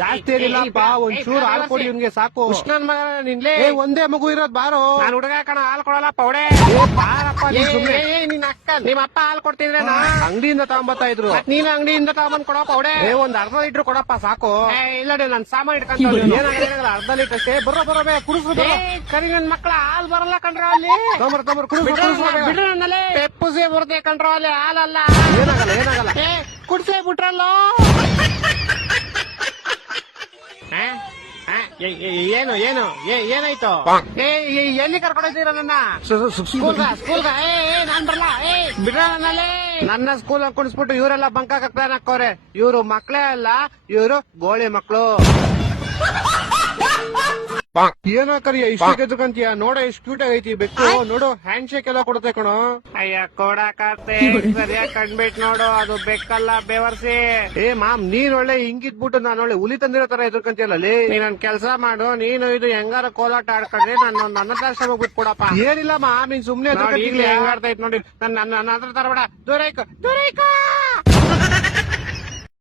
ಜಾಸ್ತಿ ಏನಿಲ್ಲಪ್ಪ, ಒಂಚೂರು ಹಾಲು ಕೊಡಿ ಇವ್ನಿಗೆ ಸಾಕು. ನನ್ ಮಗ ನಿನ್ಲೆ ಒಂದೇ ಮಗು ಇರೋದ್ ಬಾರೋ. ನಾನು ಹುಡುಗ ಕಣ ಹಾಲು ಕೊಡಲ್ಲ ಪೌಡೆ. ಬಾರಪ್ಪ ನೀನ್ ಸುಮ್ನೆ. ನಿನ್ ಅಕ್ಕ ನಿಮ್ಮ ಅಪ್ಪ ಹಾಲು ಕೊಡ್ತಿದ್ರೆ ಅಂಗಡಿಯಿಂದ ತಗೊಂಬತ್ತಾ ಇದ್ರು. ನೀನ್ ಅಂಗಡಿಯಿಂದ ತಗೊಂಡ್ ಕೊಡೋ ಪೌಡೆ. ಒಂದ್ ಅರ್ಧ ಲೀಟರ್ ಕೊಡಪ್ಪ ಸಾಕು. ಇಲ್ಲ ನನ್ ಸಾಮಾನ್ ಇಟ್ಕೊಂತ ಏನಾಗಲ್ಲ, ಅರ್ಧ ಲೀಟರ್ ಅಷ್ಟೇ. ಬರೋ ಕುಡಿಸ್ರು. ಕರಿ ನನ್ ಮಕ್ಳ ಹಾಲ್ ಬರಲ್ಲ ಕಣ್ರ ಅಲ್ಲಿ. ಬಿಡ್ರ ನನ್ನಲ್ಲೇ ಪೆಪ್ಪುಸೆ ಬರುತ್ತೆ ಕಣ್ರ ಅಲ್ಲಿ, ಹಾಲಲ್ಲ. ಏನಾಗಲ್ಲ ಕುಡ್ಸೇ ಬಿಟ್ರಲ್ಲೋ. ಏನಾಯ್ತು? ಎಲ್ಲಿ ಕರ್ಕೊಂಡೋಗ್ತೀರ ನನ್ನ ಸ್ಕೂಲ್ಗ? ನಾನ್ ಬರ್ಲಾ? ಬಿಡ್ರ ನನ್ನಲ್ಲೇ. ನನ್ನ ಸ್ಕೂಲ್ ಕುಣಿಸ್ಬಿಟ್ಟು ಇವರೆಲ್ಲ ಬಂಕಾಕ ಪ್ಲಾನ್ ಹಾಕೋರೆ. ಇವ್ರು ಮಕ್ಳೇ ಅಲ್ಲ, ಇವ್ರು ಗೋಳಿ ಮಕ್ಳು. ಏನೋ ಕರಿಯ ಇಷ್ಟು ಗೆದ್ದುಕಂತೀಯ? ನೋಡ ಎಷ್ಟು ಕ್ಯೂಟ್ ಆಗೈತಿ ಬೆಕ್ಕು. ನೋಡು ಹ್ಯಾಂಡ್ ಶೇಕ್ ಎಲ್ಲ ಕೊಡುತ್ತೆ ಕಣೋ. ಅಯ್ಯ ಕೊಡಕತ್ತೆ ಸರಿಯಾಗಿ ಕಂಡ್ಬಿಟ್ ನೋಡು, ಅದು ಬೆಕ್ಕಲ್ಲ ಬೇವರ್ಸಿ. ಮಾಮ್, ನೀನ್ ಒಳ್ಳೆ ಹಿಂಗಿದ್ಬಿಟ್ಟು ನಾನು ಒಳ್ಳೆ ಹುಲಿ ತಂದಿರೋ ತರ ಎದುರ್ಕಂತೀಯಲ್ಲ. ನೀನೊಂದ್ ಕೆಲ್ಸ ಮಾಡು, ನೀನು ಇದು ಹೆಂಗಾರ ಕೋಲಾಟ ಆಡ್ಕೊಂಡ್ರೆ ನನ್ನ ಅನಾಥಾಶ್ರಮ ಬಿಟ್ಕೊಡಪ್ಪ. ಏನಿಲ್ಲ ಮಾಮ್, ನೀನ್ ಸುಮ್ನೆ ಈಗಲೇ ಹೆಂಗಾಡ್ತೈತ್ ನೋಡಿ. ನನ್ನ ಹತ್ರ ತರಬೇಡ. ದೂರೈಕ